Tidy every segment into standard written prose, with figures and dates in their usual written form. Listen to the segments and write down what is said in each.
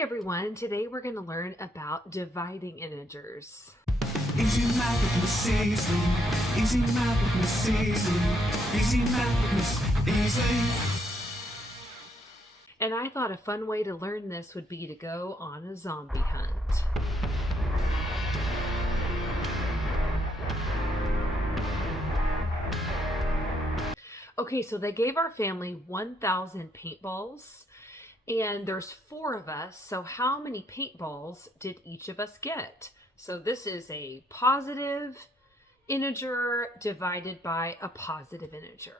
Hi everyone, today we're going to learn about dividing integers. Easy math with Miss Easley. Easy math with Miss Easley. Easy math with Miss Easley. And I thought a fun way to learn this would be to go on a zombie hunt. Okay, so they gave our family 1,000 paintballs, and there's 4 of us, so how many paintballs did each of us get? So this is a positive integer divided by a positive integer.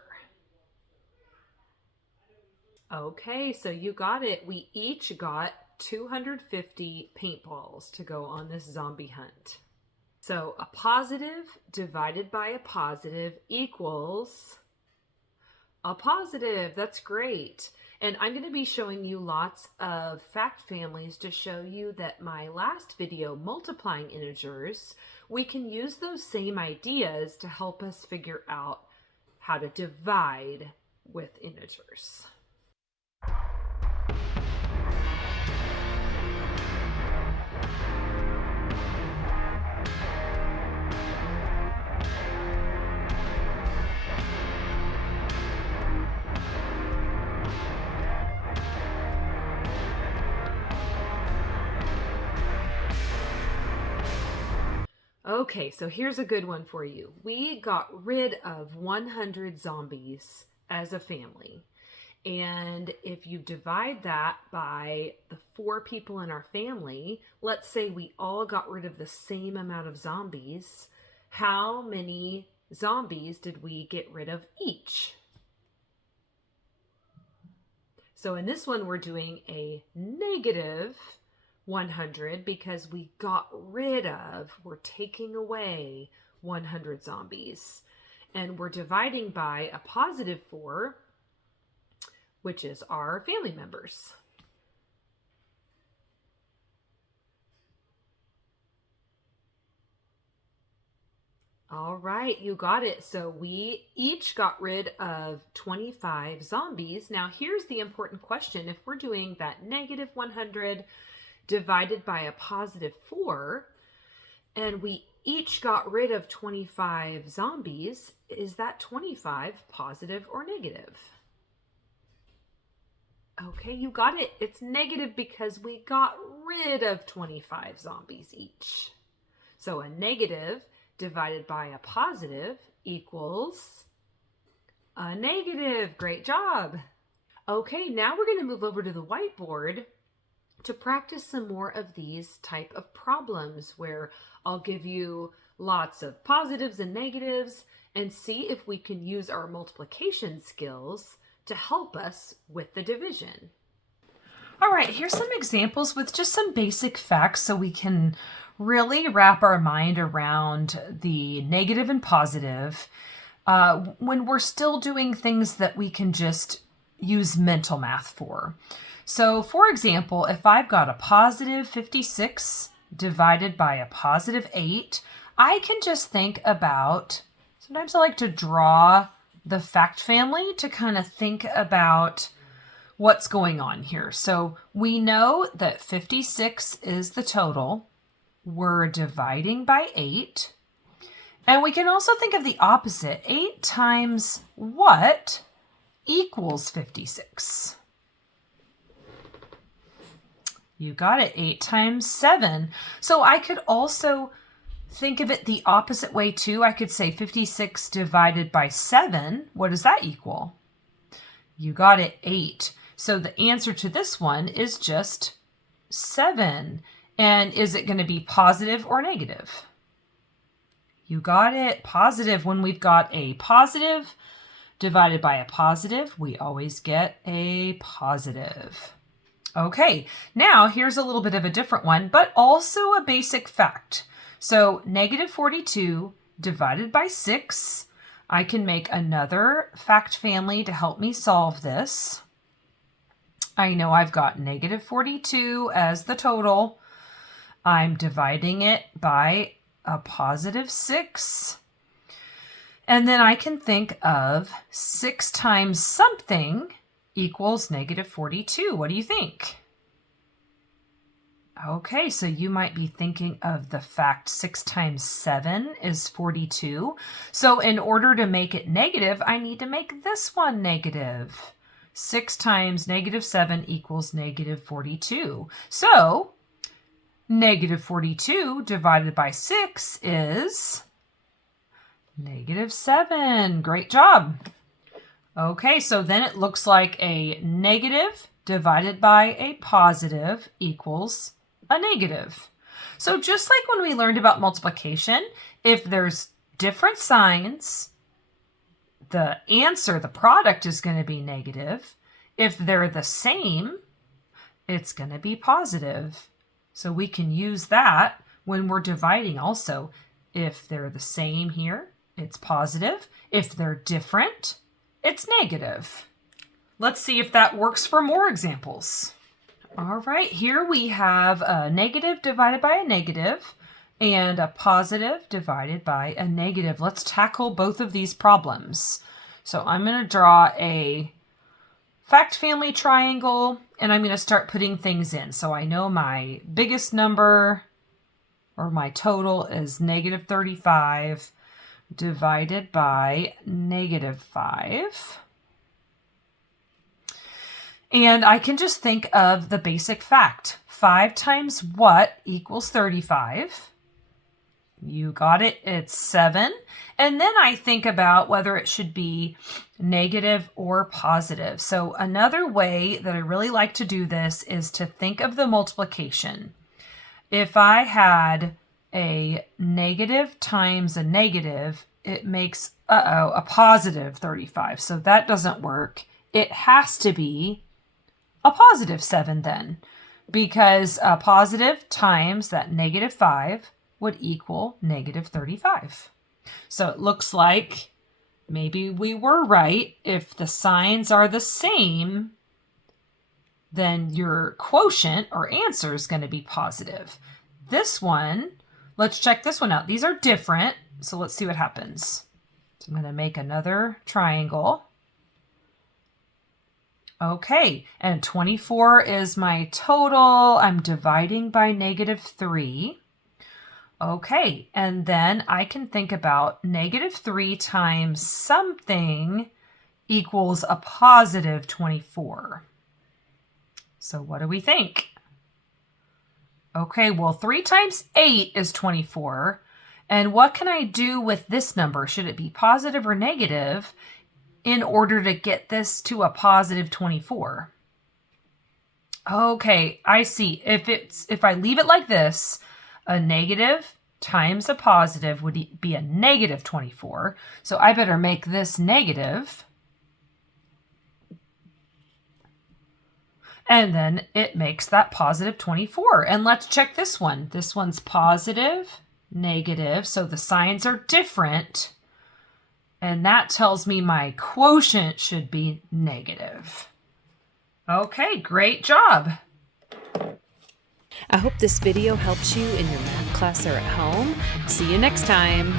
Okay, so you got it. We each got 250 paintballs to go on this zombie hunt. So a positive divided by a positive equals a positive. That's great. And I'm going to be showing you lots of fact families to show you that my last video, multiplying integers, we can use those same ideas to help us figure out how to divide with integers. Okay, so here's a good one for you. We got rid of 100 zombies as a family. And if you divide that by the 4 people in our family, let's say we all got rid of the same amount of zombies, how many zombies did we get rid of each? So in this one, we're doing a negative 100 because we got rid of, we're taking away 100 zombies. And we're dividing by a positive 4, which is our family members. All right, you got it. So we each got rid of 25 zombies. Now here's the important question. If we're doing that negative 100 divided by a positive 4, and we each got rid of 25 zombies, is that 25 positive or negative? Okay, you got it. It's negative because we got rid of 25 zombies each. So a negative divided by a positive equals a negative. Great job. Okay, now we're going to move over to the whiteboard to practice some more of these type of problems where I'll give you lots of positives and negatives and see if we can use our multiplication skills to help us with the division. All right, here's some examples with just some basic facts so we can really wrap our mind around the negative and positive when we're still doing things that we can just use mental math for. So for example, if I've got a positive 56 divided by a positive 8, I can just think about, sometimes I like to draw the fact family to kind of think about what's going on here. So we know that 56 is the total. We're dividing by 8. And we can also think of the opposite. 8 times what equals 56? You got it, 8 times 7. So I could also think of it the opposite way too. I could say 56 divided by 7. What does that equal? You got it, 8. So the answer to this one is just 7. And is it going to be positive or negative? You got it, positive. When we've got a positive divided by a positive, we always get a positive. Okay, now here's a little bit of a different one, but also a basic fact. So negative 42 divided by 6, I can make another fact family to help me solve this. I know I've got negative 42 as the total. I'm dividing it by a positive 6. And then I can think of 6 times something equals negative 42. What do you think? Okay, so you might be thinking of the fact 6 times 7 is 42. So in order to make it negative, I need to make this one negative. 6 times negative 7 equals negative 42. So negative 42 divided by 6 is negative 7. Great job. Okay, so then it looks like a negative divided by a positive equals a negative. So just like when we learned about multiplication, if there's different signs, the answer, the product, is going to be negative. If they're the same, it's going to be positive. So we can use that when we're dividing also. If they're the same here, it's positive. If they're different, it's negative. Let's see if that works for more examples. All right, here we have a negative divided by a negative and a positive divided by a negative. Let's tackle both of these problems. So I'm going to draw a fact family triangle, and I'm going to start putting things in. So I know my biggest number, or my total, is negative 35 divided by negative 5. And I can just think of the basic fact. 5 times what equals 35? You got it, it's 7. And then I think about whether it should be negative or positive. So another way that I really like to do this is to think of the multiplication. If I had a negative times a negative, it makes, a positive 35. So that doesn't work. It has to be a positive 7 then, because a positive times that negative 5 would equal negative 35. So it looks like maybe we were right. If the signs are the same, then your quotient or answer is going to be positive. This one, let's check this one out. These are different, so let's see what happens. So I'm going to make another triangle. Okay, and 24 is my total. I'm dividing by negative 3. Okay, and then I can think about negative 3 times something equals a positive 24. So what do we think? Okay, well, 3 times 8 is 24. And what can I do with this number? Should it be positive or negative in order to get this to a positive 24? Okay, I see. If I leave it like this, a negative times a positive would be a negative 24. So I better make this negative. And then it makes that positive 24. And let's check this one. This one's positive, negative. So the signs are different. And that tells me my quotient should be negative. Okay, great job. I hope this video helps you in your math class or at home. See you next time.